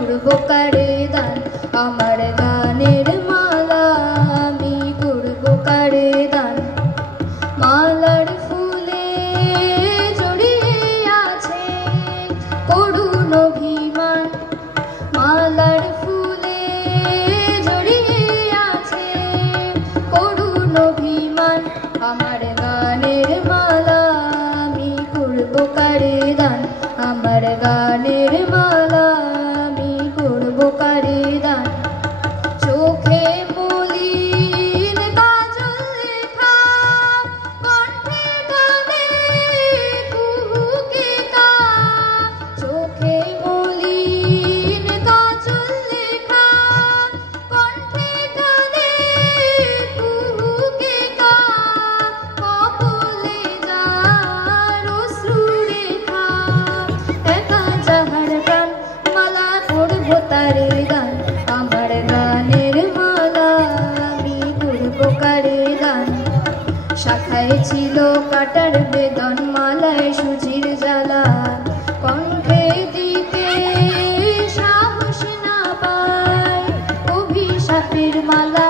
করবো কারে দান আমার গানের মালা আমি করবো কারে দান মালার ফুলে জড়িয়ে আছে করুণ অভিমান মালার ফুলে জড়িয়ে আছে করুণ অভিমান আমার গানের মালা আমি করবো কারে দান আমার গানের মালা আমি করবো কারে দান চোখে মলিন কাজল লেখা কণ্ঠে গানে কুহুকে কা চোখে মলিন কাজল লেখা কণ্ঠে গানে কুহুকে কা কপলে যার অশ্রু রেখা একা যাহার প্রাণ মালা করবো তারে দান আমার গানের মালা আমি করবো কারে দান শাখায় ছিল কাটার বেদন মালায় সুজির জ্বালা কণ্ঠে দিতে সাহস না পায় অভিশাপের মালা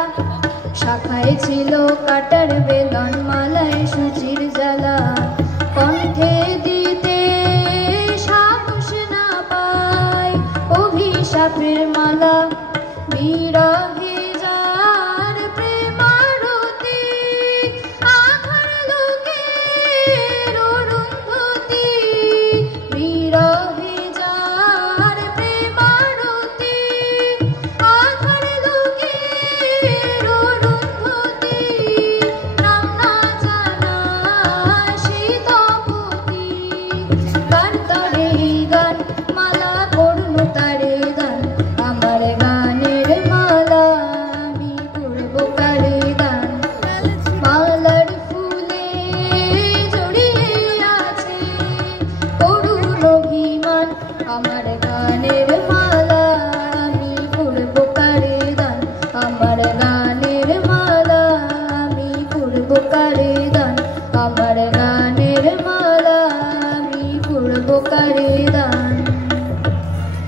শাখায় ছিল কাটার বেদন মালায় সুজির জ্বালা কণ্ঠে দিতে সাহস না পায় অভিশাপের মালা বিরহে যার প্রেমারতি আধার লোকের অরুন্ধতী বিরহে যার প্রেমারতি আধার লোকের অরুন্ধতী নাম না জানা শীতপতি তার তরে গান মালা করুন তারে গান আমার গানের মালা আমি করবো কারে দান মালার ফুলে জড়িয়ে আছে করুণ অভিমান আমার গানের মালা আমি করবো কারে দান আমার গানের মালা আমি করবো কারে